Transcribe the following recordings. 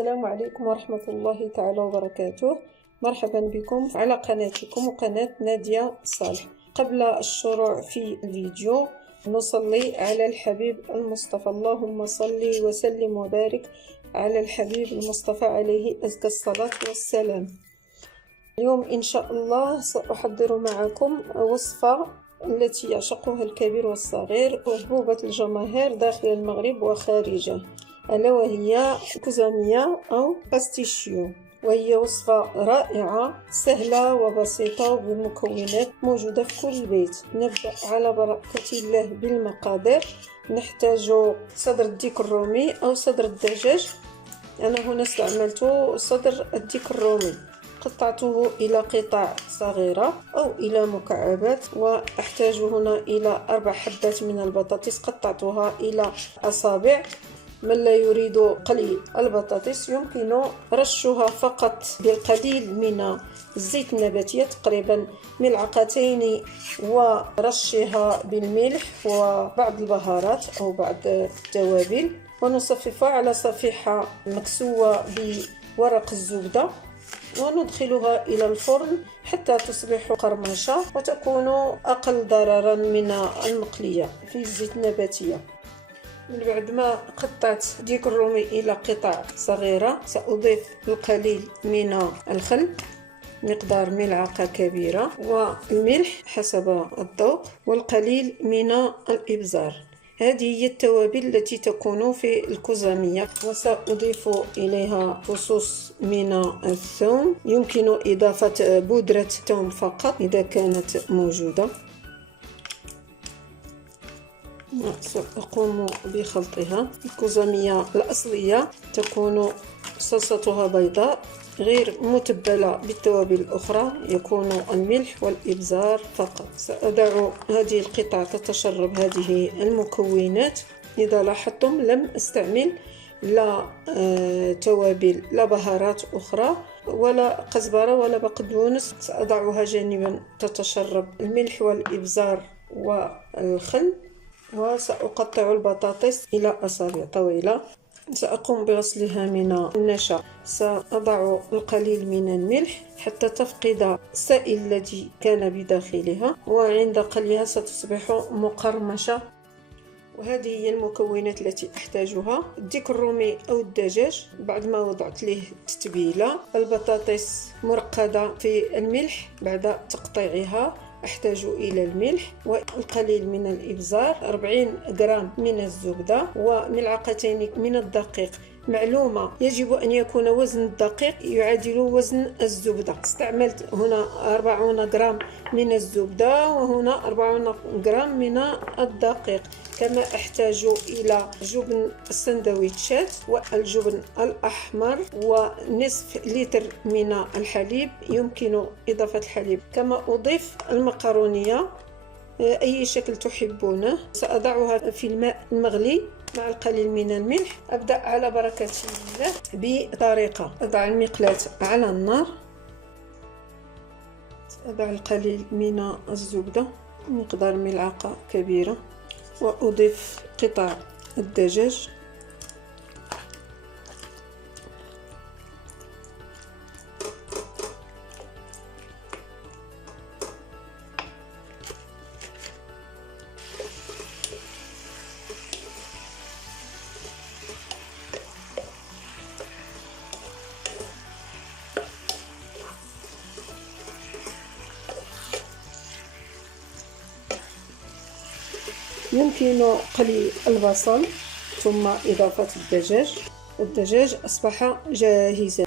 السلام عليكم ورحمة الله تعالى وبركاته. مرحبا بكم على قناتكم وقناة نادية صالح. قبل الشروع في الفيديو نصلي على الحبيب المصطفى، اللهم صل وسلم وبارك على الحبيب المصطفى عليه أزكى الصلاة والسلام. اليوم إن شاء الله سأحضر معكم وصفة التي يعشقها الكبير والصغير وحبوبة الجماهير داخل المغرب وخارجه، ألا وهي كوزامية أو باستيشيو، وهي وصفة رائعة سهلة وبسيطة وبمكونات موجودة في كل بيت. نبدأ على بركة الله بالمقادير. نحتاج صدر الديك الرومي أو صدر الدجاج. أنا هنا استعملت صدر الديك الرومي، قطعته إلى قطع صغيرة أو إلى مكعبات، وأحتاج هنا إلى 4 حبات من البطاطس قطعتها إلى أصابع. من لا يريد قلي البطاطس يمكن رشها فقط بالقليل من الزيت النباتي، تقريبا 2 ملعقتين، ورشها بالملح وبعض البهارات أو بعض التوابل، ونصففها على صفيحة مكسوة بورق الزبدة، وندخلها إلى الفرن حتى تصبح قرمشة وتكون أقل ضررا من المقلية في الزيت النباتية. من بعد ما قطعت ديك الرومي إلى قطع صغيرة سأضيف القليل من الخل مقدار ملعقة كبيرة، والملح حسب الذوق، والقليل من الإبزار. هذه هي التوابل التي تكون في الكوزامية. وسأضيف إليها فصوص من الثوم، يمكن إضافة بودرة ثوم فقط إذا كانت موجودة. سأقوم بخلطها. الكوزامية الأصلية تكون صلصتها بيضاء غير متبلة بالتوابل الأخرى، يكون الملح والإبزار فقط. سأضع هذه القطع تتشرب هذه المكونات. إذا لاحظتم لم أستعمل لا توابل لا بهارات أخرى ولا قزبرة ولا بقدونس. سأضعها جانبا تتشرب الملح والإبزار والخل. وسأقطع البطاطس إلى أصابع طويلة. سأقوم بغسلها من النشا. سأضع القليل من الملح حتى تفقد السائل الذي كان بداخلها، وعند قليها ستصبح مقرمشة. وهذه هي المكونات التي أحتاجها: الديك الرومي أو الدجاج بعد ما وضعت له التتبيلة، البطاطس مرقدة في الملح بعد تقطيعها، أحتاج إلى الملح والقليل من الإبزار، 40 غرام من الزبدة، وملعقتين من الدقيق. معلومة: يجب أن يكون وزن الدقيق يعادل وزن الزبدة. استعملت هنا 40 غرام من الزبدة وهنا 40 غرام من الدقيق. كما أحتاج إلى جبن السندويتشات والجبن الأحمر ونصف لتر من الحليب، يمكن إضافة الحليب. كما أضيف المقرونية أي شكل تحبونه. سأضعها في الماء المغلي مع القليل من الملح. أبدأ على بركة الله بطريقة: أضع المقلاة على النار، أضع القليل من الزبدة مقدار ملعقة كبيرة، وأضيف قطع الدجاج، يمكن قلي البصل ثم إضافة الدجاج. الدجاج أصبح جاهزا.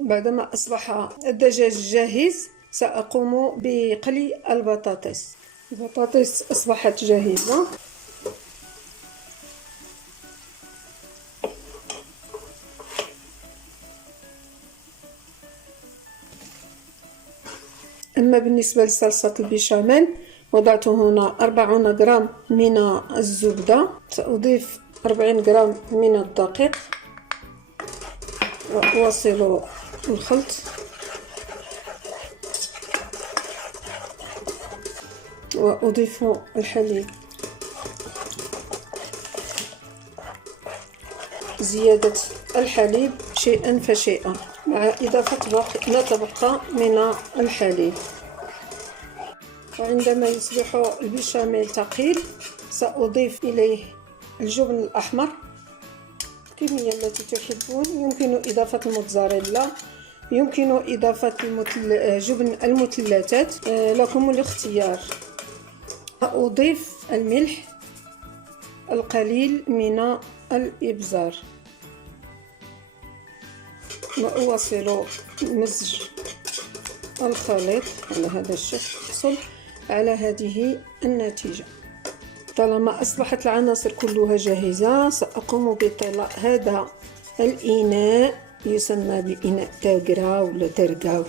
بعدما أصبح الدجاج جاهز سأقوم بقلي البطاطس. البطاطس أصبحت جاهزة. أما بالنسبة لصلصة البيشاميل وضعت هنا 40 غرام من الزبدة. سأضيف 40 غرام من الدقيق وأواصل الخلط. وأضيف الحليب، زيادة الحليب شيئا فشيئا مع إضافة ما تبقى من الحليب. وعندما يصبح البشاميل ثقيل سأضيف إليه الجبن الأحمر الكمية التي تحبون. يمكن إضافة الموتزاريلا، يمكن إضافة جبن المثلثات، لكم الاختيار. أضيف الملح، القليل من الإبزار، وأواصل مزج الخليط على هذا الشكل. أحصل على هذه النتيجة. طالما أصبحت العناصر كلها جاهزة سأقوم بطلاء هذا الإناء، يسمى بإناء تاقرة ولا درقة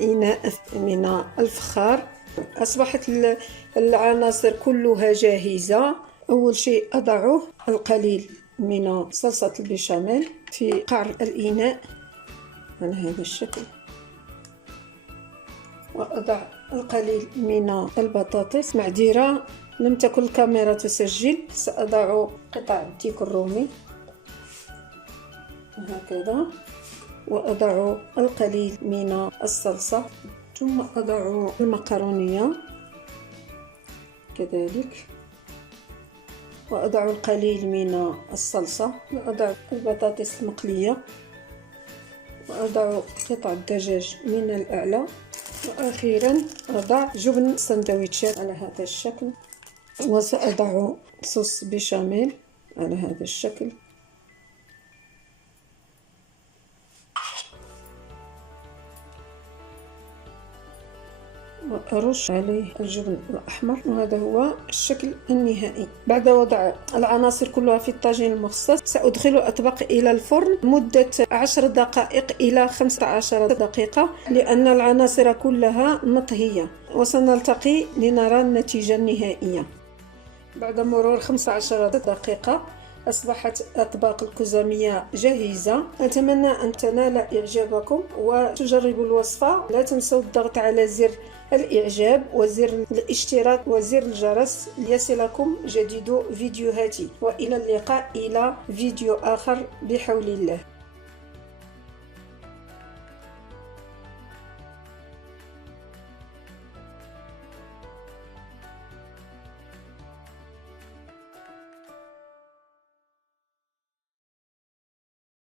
إناء من الفخار. أصبحت العناصر كلها جاهزة. أول شيء أضع القليل من صلصة البشاميل في قعر الإناء على هذا الشكل، وأضع القليل من البطاطس. معذرة لم تكن الكاميرا تسجل. سأضع قطع الديك الرومي هكذا، وأضع القليل من الصلصة، ثم أضع المكرونية كذلك، وأضع القليل من الصلصة، وأضع البطاطس المقلية، وأضع قطع الدجاج من الأعلى، وأخيرا أضع جبن السندويتشات على هذا الشكل. وسأضع صوص بشاميل على هذا الشكل، وأرش عليه الجبن الأحمر. وهذا هو الشكل النهائي. بعد وضع العناصر كلها في الطاجين المخصص سأدخل الأطباق إلى الفرن مدة 10 دقائق إلى 15 دقيقة، لأن العناصر كلها مطهية. وسنلتقي لنرى النتيجة النهائية. بعد مرور 15 دقيقة أصبحت أطباق الكزامية جاهزة. أتمنى أن تنال إعجابكم وتجربوا الوصفة. لا تنسوا الضغط على زر الإعجاب وزر الاشتراك وزر الجرس ليصلكم جديد فيديوهاتي. وإلى اللقاء إلى فيديو آخر بحول الله.